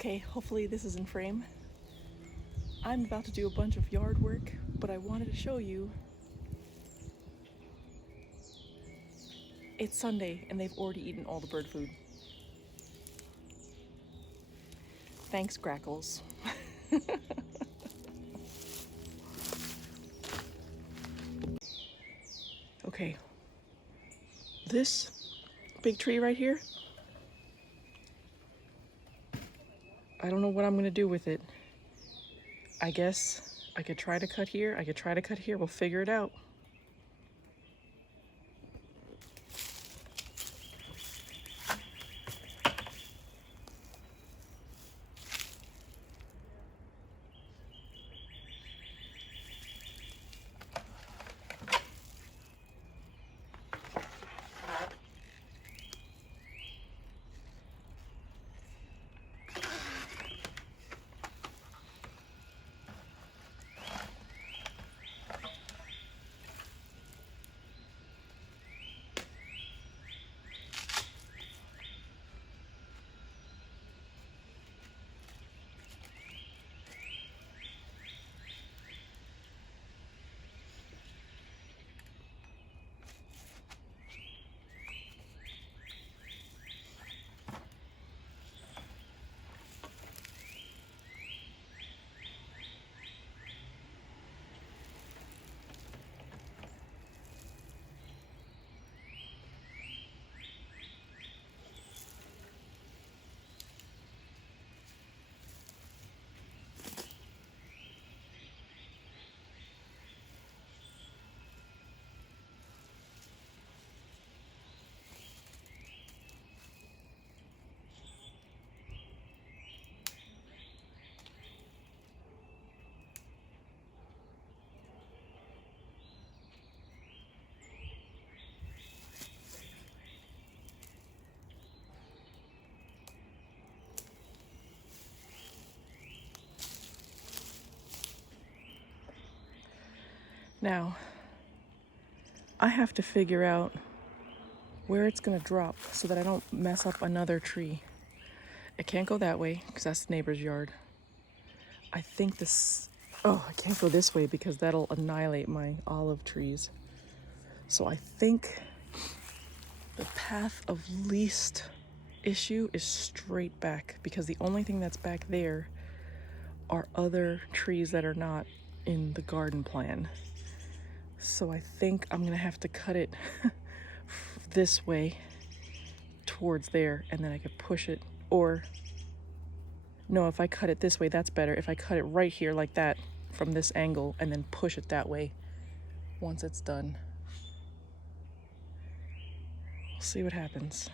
Okay, hopefully this is in frame. I'm about to do a bunch of yard work, but I wanted to show you. It's Sunday and they've already eaten all the bird food. Thanks, Grackles. Okay, this big tree right here, I don't know what I'm gonna do with it. I guess I could try to cut here, we'll figure it out. Now, I have to figure out where it's gonna drop so that I don't mess up another tree. It can't go that way because that's the neighbor's yard. I think I can't go this way because that'll annihilate my olive trees. So I think the path of least issue is straight back because the only thing that's back there are other trees that are not in the garden plan. So I think I'm gonna have to cut it this way towards there and then I could push it, or no, if I cut it this way, that's better. If I cut it right here like that from this angle and then push it that way once it's done. We'll see what happens.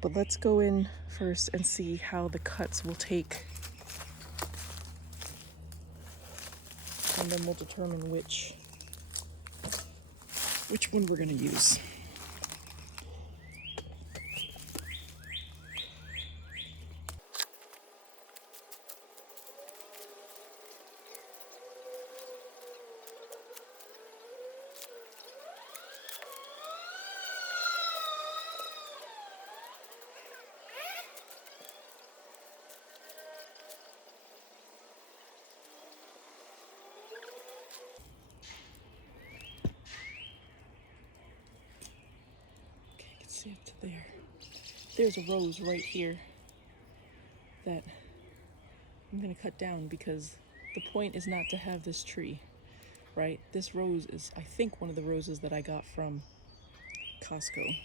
But let's go in first and see how the cuts will take. And then we'll determine which one we're gonna use. See up to there. There's a rose right here that I'm gonna cut down because the point is not to have this tree, right? This rose is, I think, one of the roses that I got from Costco.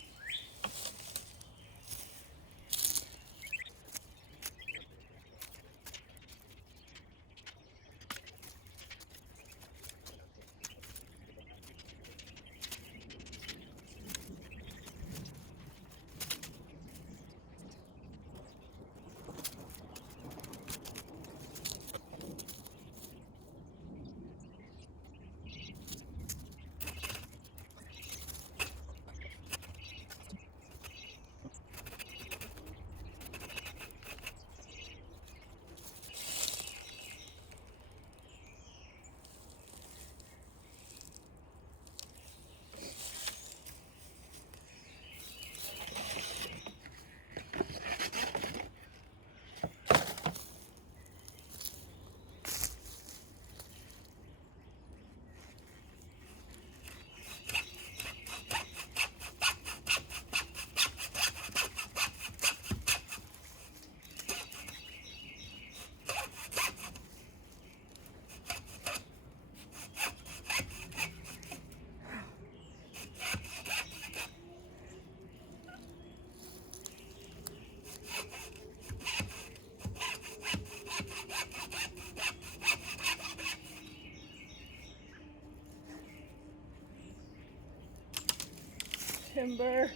timber.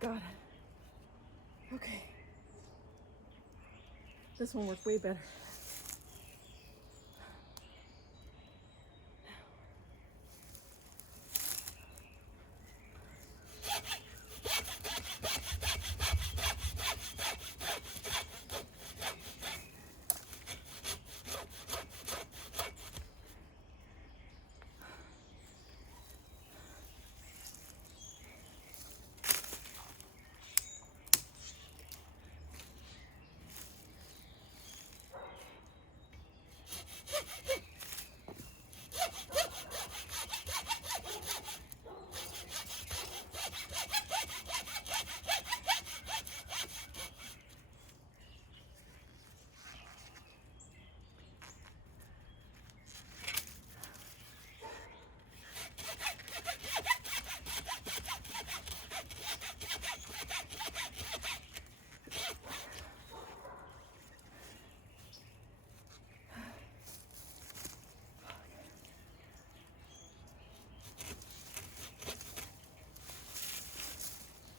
Got it. Okay. This one worked way better.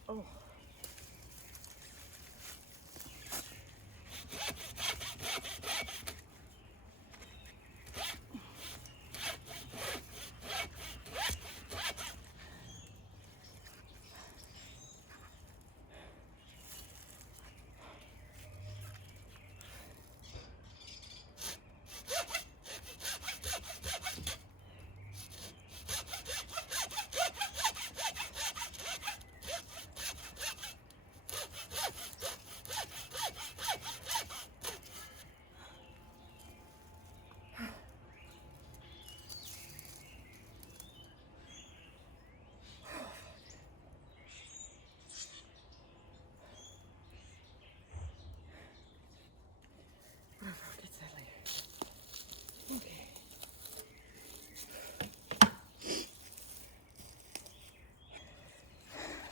Oh. I'll get that later. Okay.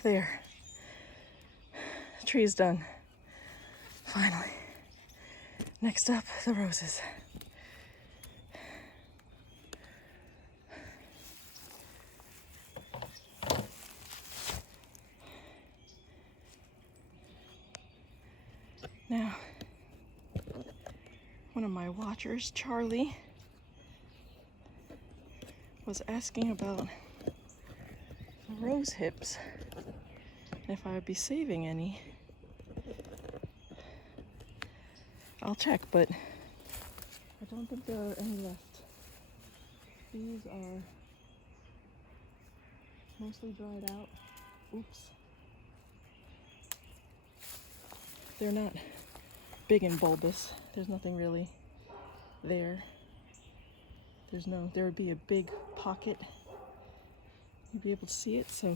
There. The tree's done. Finally. Next up, the roses. Now, one of my watchers, Charlie, was asking about the rose hips and if I would be saving any. I'll check, but I don't think there are any left. These are mostly dried out. Oops. They're not big and bulbous. There's nothing really there. There would be a big pocket. You'd be able to see it, so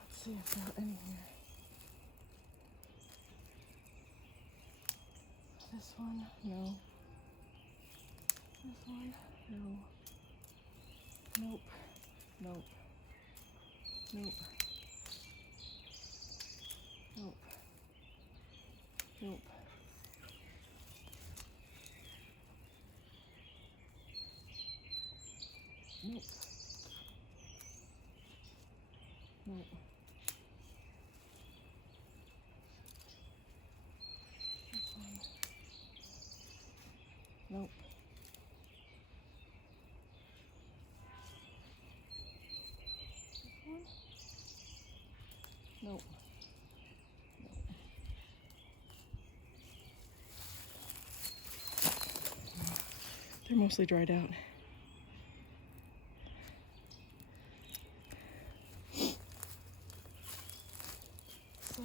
let's see if there are any here. This one, no. This one, no. Nope. Nope. Nope. Nope. Nope. Nope. Nope. This one. Nope. They're mostly dried out. So,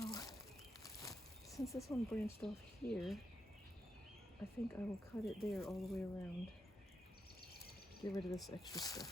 since this one branched off here, I think I will cut it there all the way around. Get rid of this extra stuff.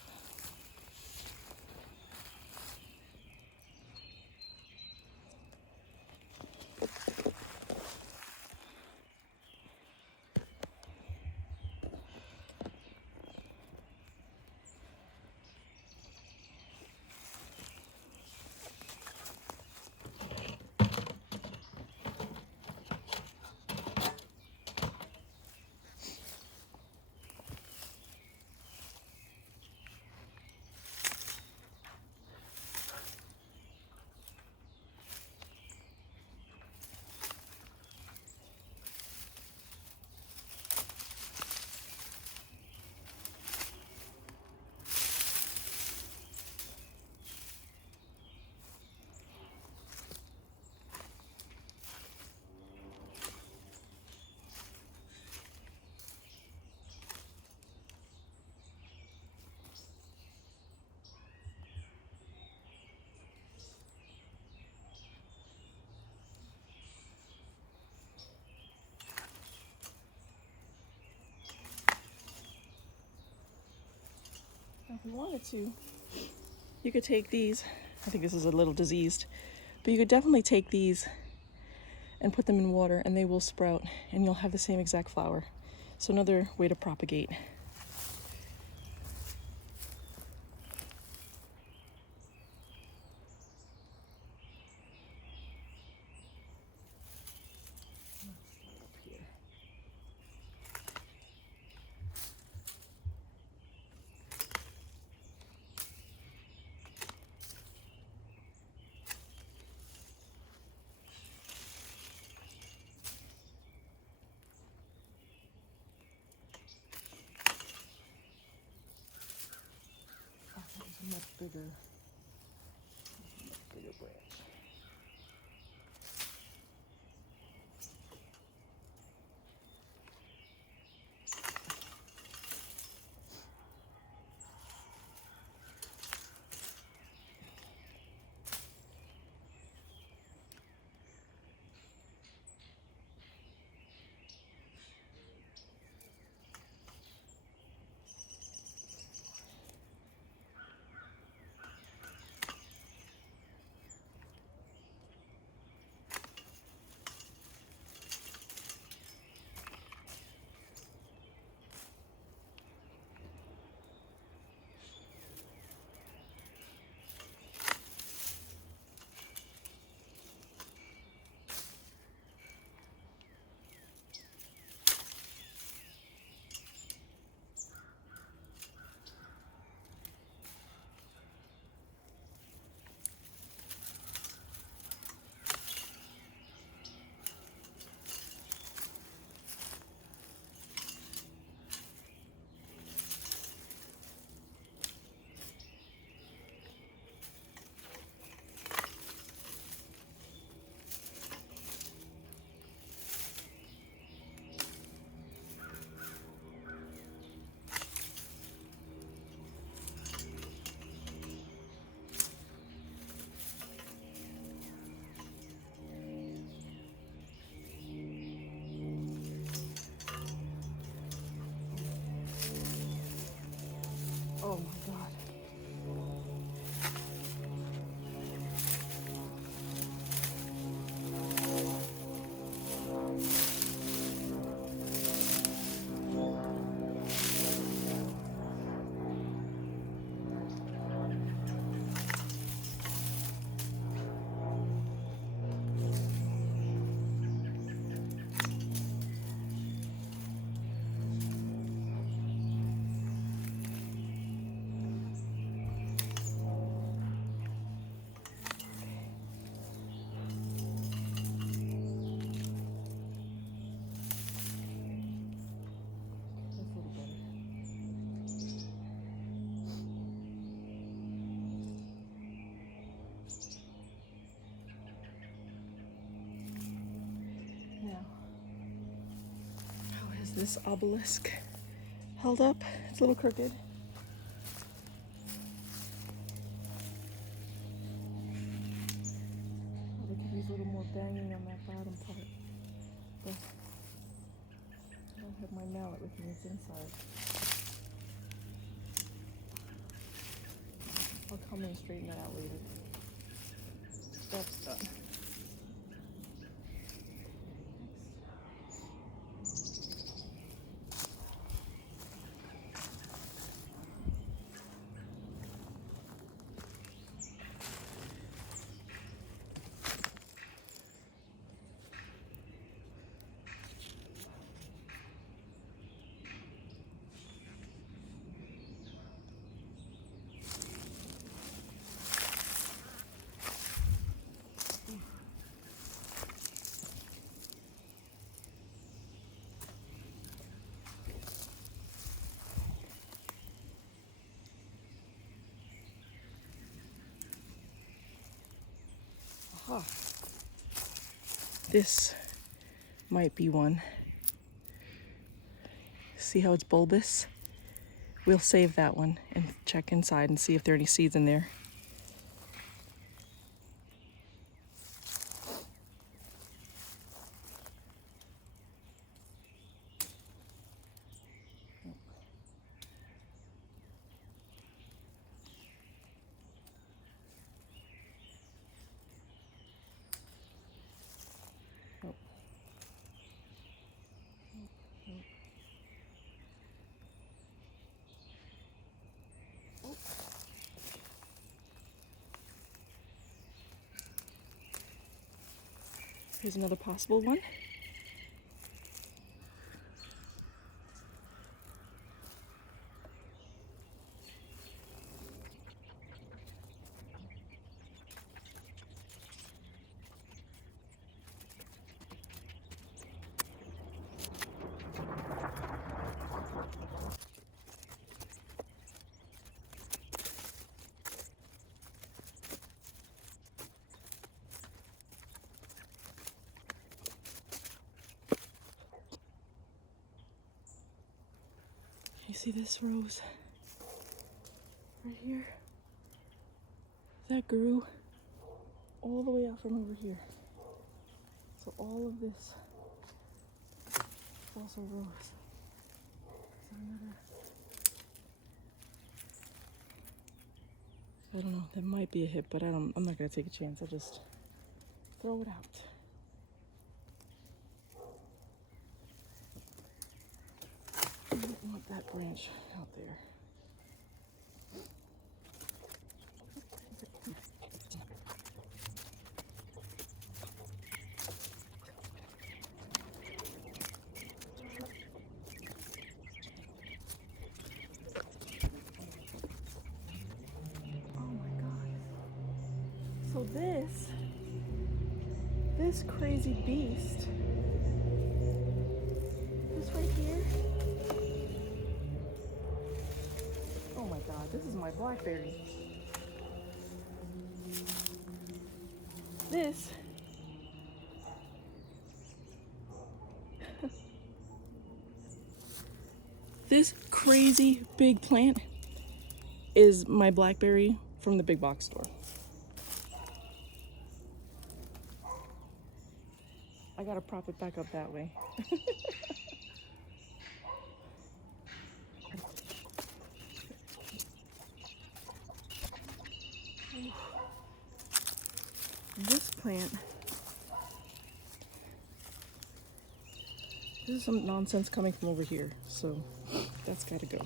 Now, if you wanted to, you could take these. I think this is a little diseased, but you could definitely take these and put them in water and they will sprout and you'll have the same exact flower. So another way to propagate. Much bigger branch. this obelisk held up. It's a little crooked. Oh, there could be a little more banging on that bottom part. But I don't have my mallet with me, it's inside. I'll come and straighten that out later. That's done. Aha. This might be one. See how it's bulbous? We'll save that one and check inside and see if there are any seeds in there. Here's another possible one. You see this rose right here? That grew all the way out from over here. So all of this is also rose. So I don't know, that might be a hit, but I'm not gonna take a chance. I'll just throw it out. I don't want that branch out there. Oh my God. So this crazy beast, this right here, oh my God, this is my blackberry. This this crazy big plant is my blackberry from the big box store. I gotta prop it back up that way. This plant, this is some nonsense coming from over here, so that's gotta go.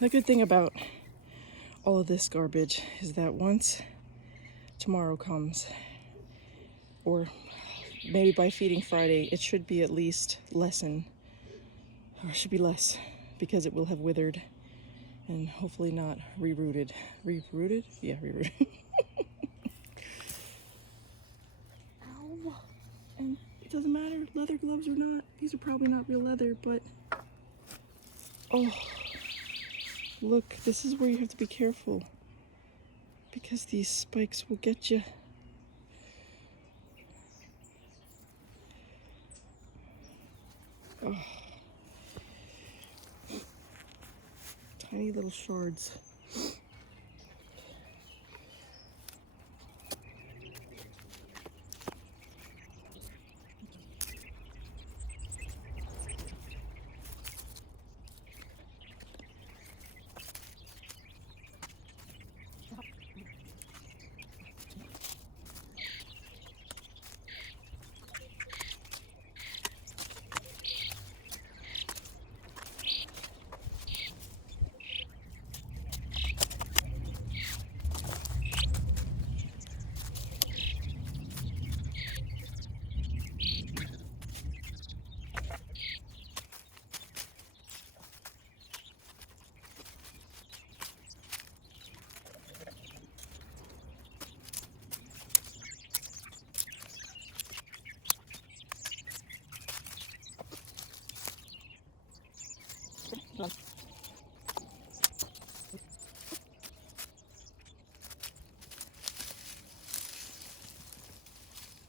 The good thing about all of this garbage is that once tomorrow comes, or maybe by Feeding Friday, it should be at least lessen, or it should be less, because it will have withered and hopefully not re-rooted. Re-rooted? Yeah, re-rooted. Ow! And it doesn't matter, leather gloves or not. These are probably not real leather, but oh, look, this is where you have to be careful, because these spikes will get you. Oh. Tiny little shards.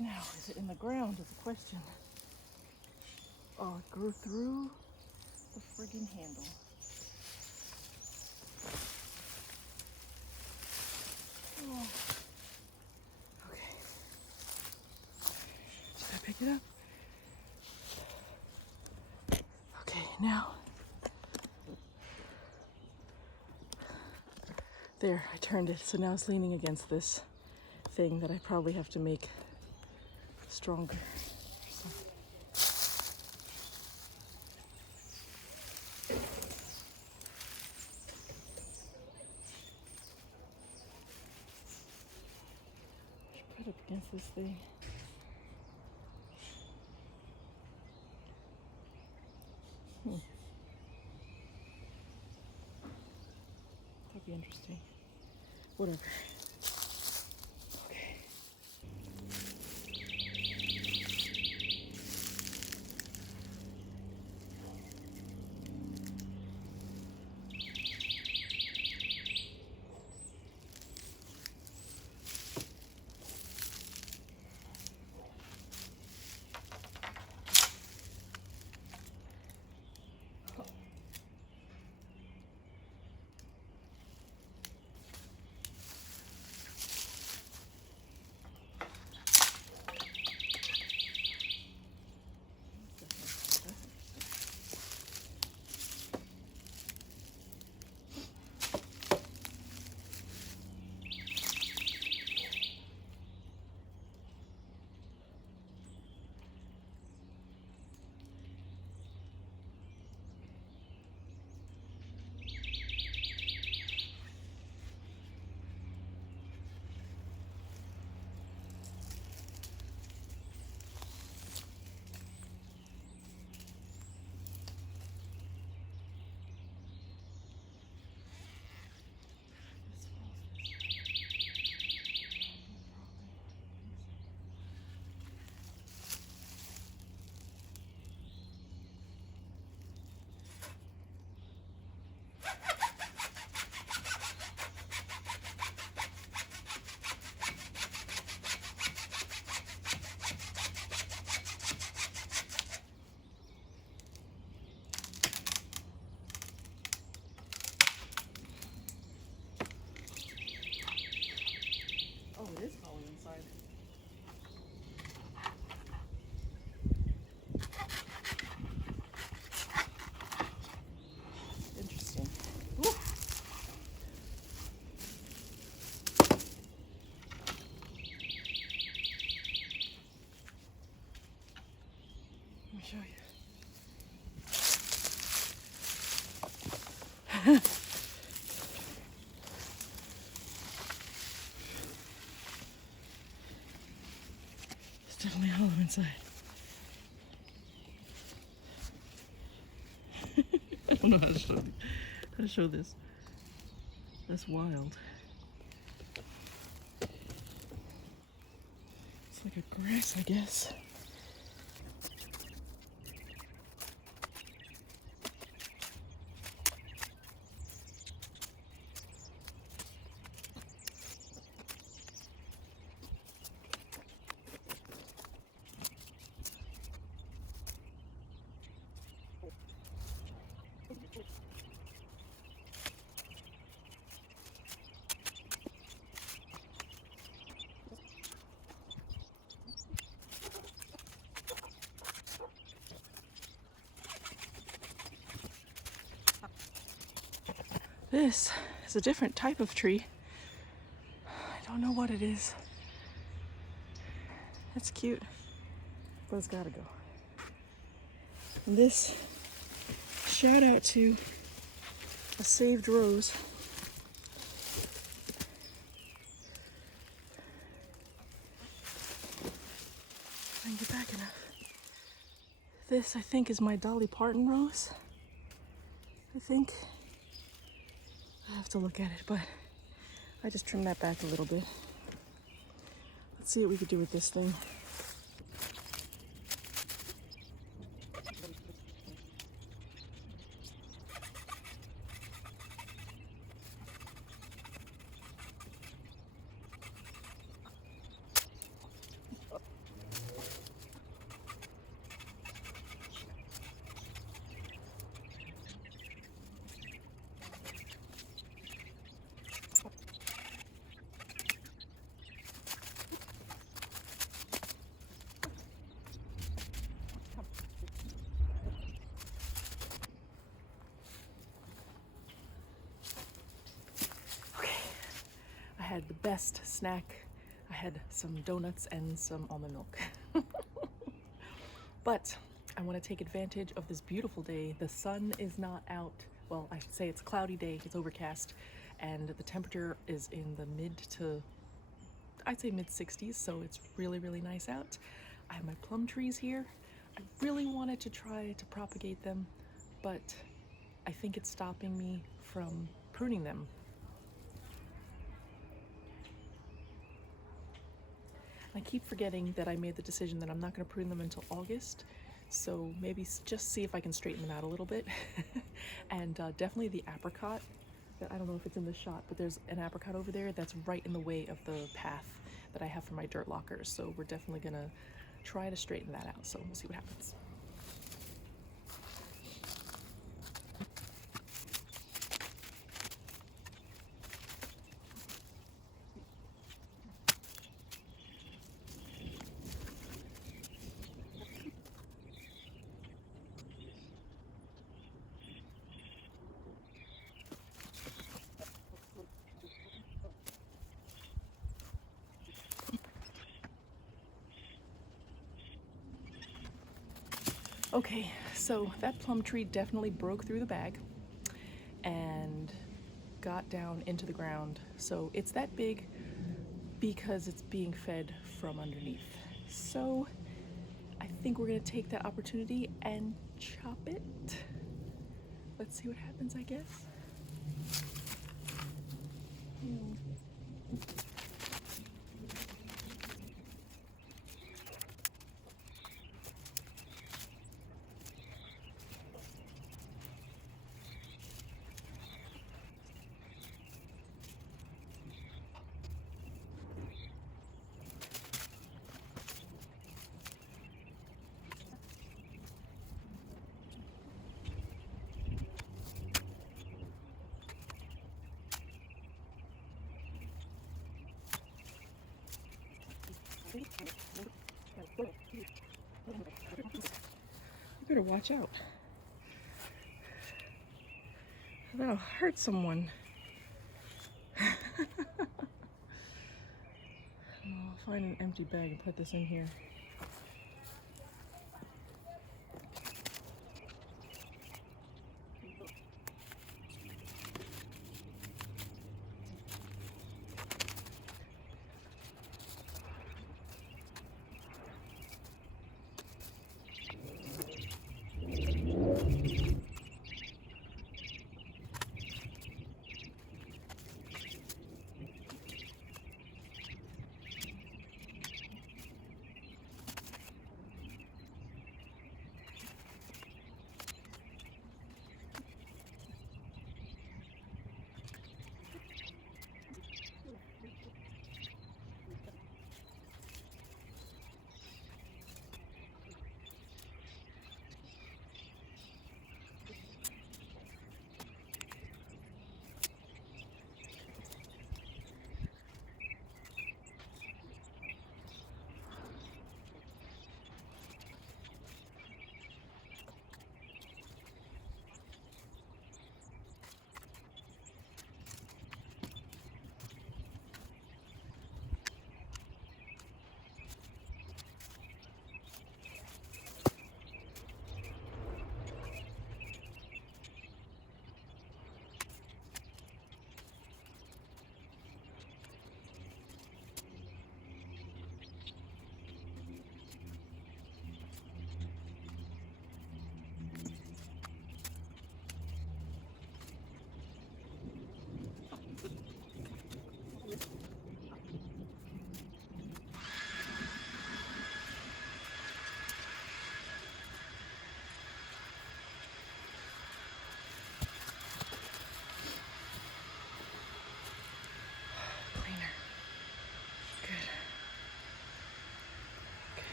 Now, is it in the ground is the question. Oh, it grew through the friggin' handle. Oh. Okay. Should I pick it up? Okay, now. There, I turned it, so now it's leaning against this thing that I probably have to make stronger. So. Put it against this thing. That'd be interesting. Whatever. Okay. definitely hollow inside. I don't know how to show this. That's wild. It's like a grass, I guess. This is a different type of tree. I don't know what it is. It's cute, but it's gotta go. And this, shout out to a saved rose. If I can get back enough. This, I think, is my Dolly Parton rose. I think. I have to look at it, but I just trimmed that back a little bit. Let's see what we could do with this thing. I had the best snack. I had some donuts and some almond milk. But I want to take advantage of this beautiful day. The sun is not out. Well, I should say it's a cloudy day. It's overcast, and the temperature is in the I'd say mid 60s, so it's really, really nice out. I have my plum trees here. I really wanted to try to propagate them, but I think it's stopping me from pruning them. I keep forgetting that I made the decision that I'm not going to prune them until August, so maybe just see if I can straighten them out a little bit. And definitely the apricot, I don't know if it's in the shot, but there's an apricot over there that's right in the way of the path that I have for my dirt lockers, so we're definitely going to try to straighten that out, so we'll see what happens. Okay, so that plum tree definitely broke through the bag and got down into the ground. So it's that big because it's being fed from underneath. So I think we're gonna take that opportunity and chop it. Let's see what happens, I guess. You better watch out. That'll hurt someone. I'll find an empty bag and put this in here.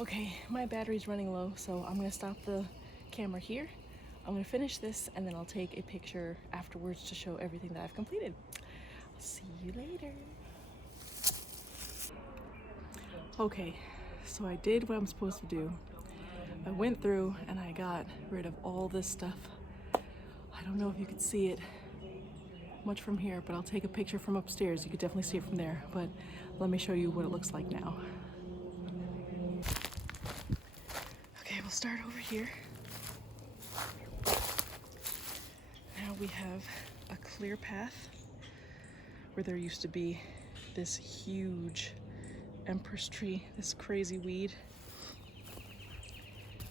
Okay, my battery's running low, so I'm gonna stop the camera here. I'm gonna finish this and then I'll take a picture afterwards to show everything that I've completed. I'll see you later. Okay, so I did what I'm supposed to do. I went through and I got rid of all this stuff. I don't know if you could see it much from here, but I'll take a picture from upstairs. You could definitely see it from there, but let me show you what it looks like now. Okay, we'll start over here. Now we have a clear path where there used to be this huge empress tree, this crazy weed.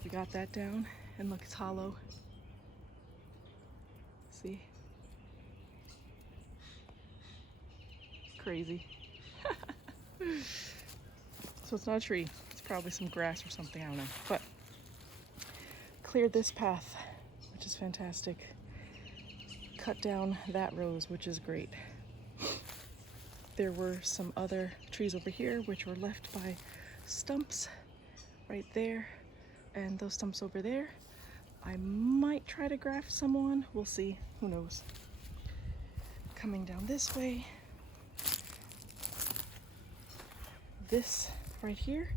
We got that down, and look, it's hollow. See? Crazy. So it's not a tree, it's probably some grass or something, I don't know. But cleared this path, which is fantastic. Cut down that rose, which is great. There were some other trees over here which were left by stumps right there, and those stumps over there. I might try to graft some on, we'll see, who knows. Coming down this way, this right here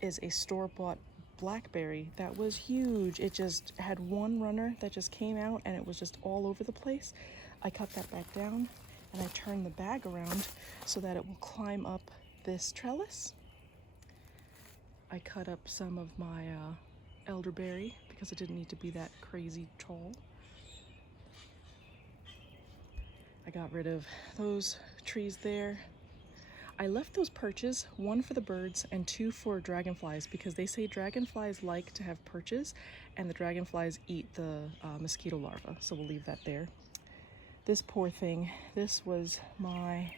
is a store-bought blackberry that was huge. It just had one runner that just came out and it was just all over the place. I cut that back down and I turned the bag around so that it will climb up this trellis. I cut up some of my elderberry because it didn't need to be that crazy tall. I got rid of those trees there. I left those perches, one for the birds and two for dragonflies, because they say dragonflies like to have perches and the dragonflies eat the mosquito larvae, so we'll leave that there. This poor thing, this was my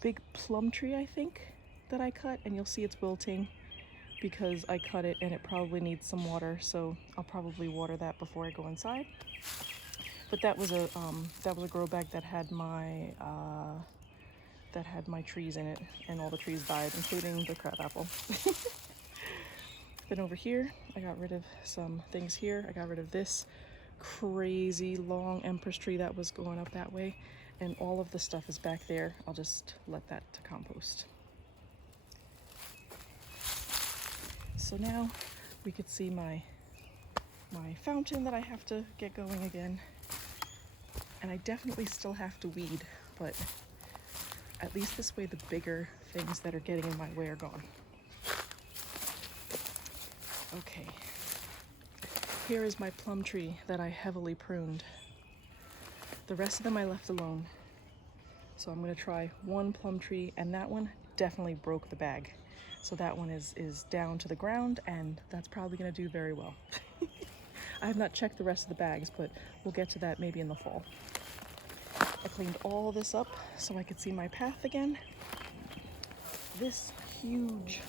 big plum tree, I think, that I cut, and you'll see it's wilting because I cut it and it probably needs some water, so I'll probably water that before I go inside. But that was a grow bag that had my trees in it, and all the trees died, including the crabapple. Then over here, I got rid of some things here. I got rid of this crazy long empress tree that was going up that way, and all of the stuff is back there. I'll just let that to compost. So now we could see my fountain that I have to get going again. And I definitely still have to weed, but at least this way the bigger things that are getting in my way are gone. Okay, here is my plum tree that I heavily pruned. The rest of them I left alone. So I'm gonna try one plum tree, and that one definitely broke the bag. So that one is down to the ground, and that's probably gonna do very well. I have not checked the rest of the bags, but we'll get to that maybe in the fall. I cleaned all this up so I could see my path again. This huge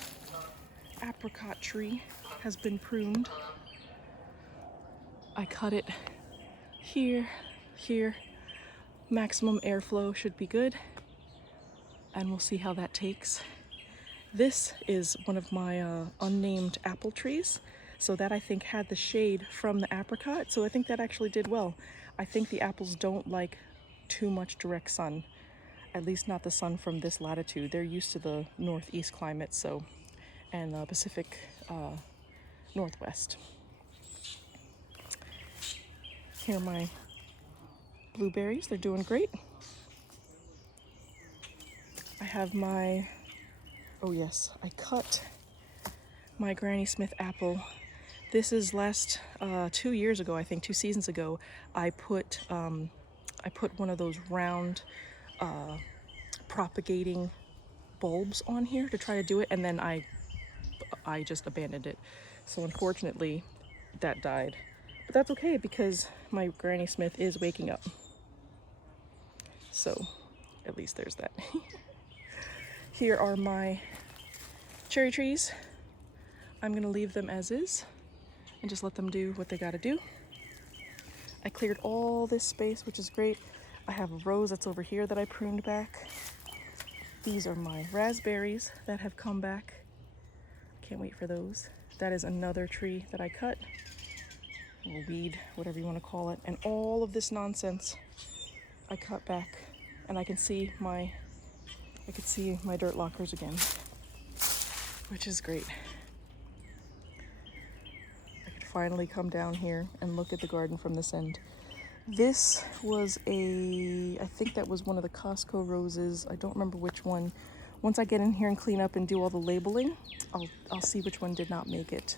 apricot tree has been pruned. I cut it here, here. Maximum airflow should be good, and we'll see how that takes. This is one of my unnamed apple trees, so that I think had the shade from the apricot, so I think that actually did well. I think the apples don't like too much direct sun, at least not the sun from this latitude. They're used to the northeast climate, so, and the Pacific Northwest. Here are my blueberries, they're doing great. I have my, oh yes, I cut my Granny Smith apple. This is last 2 years ago, I think 2 seasons ago. I put one of those round propagating bulbs on here to try to do it, and then I just abandoned it. So unfortunately, that died. But that's okay because my Granny Smith is waking up. So at least there's that. Here are my cherry trees. I'm gonna leave them as is and just let them do what they gotta do. I cleared all this space, which is great. I have a rose that's over here that I pruned back. These are my raspberries that have come back. Can't wait for those. That is another tree that I cut, or weed, whatever you want to call it. And all of this nonsense I cut back, and I can see my dirt lockers again, which is great. I could finally come down here and look at the garden from this end. This was I think that was one of the Costco roses. I don't remember which one. Once I get in here and clean up and do all the labeling, I'll see which one did not make it.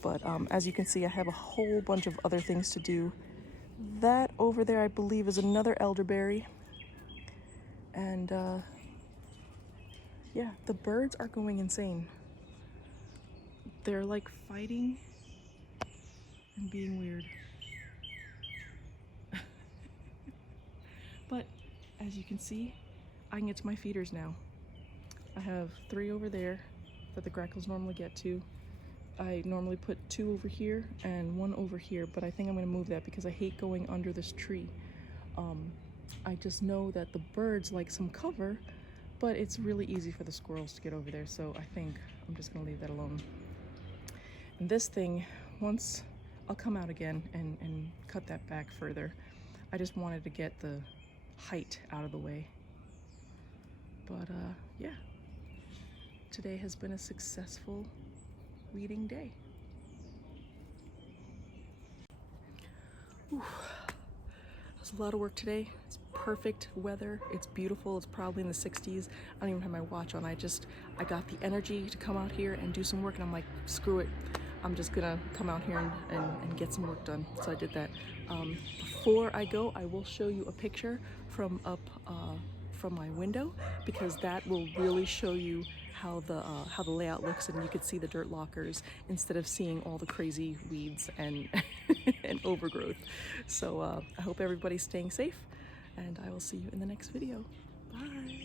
But as you can see, I have a whole bunch of other things to do. That over there, I believe, is another elderberry. And yeah, the birds are going insane. They're like fighting and being weird. But as you can see, I can get to my feeders now. I have 3 over there that the grackles normally get to. I normally put 2 over here and 1 over here, but I think I'm gonna move that because I hate going under this tree. I just know that the birds like some cover, but it's really easy for the squirrels to get over there, so I think I'm just gonna leave that alone. And this thing, once I'll come out again and cut that back further. I just wanted to get the height out of the way. But yeah, today has been a successful weeding day. There's a lot of work today. It's perfect weather. It's beautiful. It's probably in the 60s. I don't even have my watch on. I got the energy to come out here and do some work, and I'm like, screw it. I'm just gonna come out here and get some work done. So I did that. Before I go, I will show you a picture from up from my window, because that will really show you how the layout looks, and you could see the dirt lockers instead of seeing all the crazy weeds and and overgrowth. So I hope everybody's staying safe, and I will see you in the next video. Bye.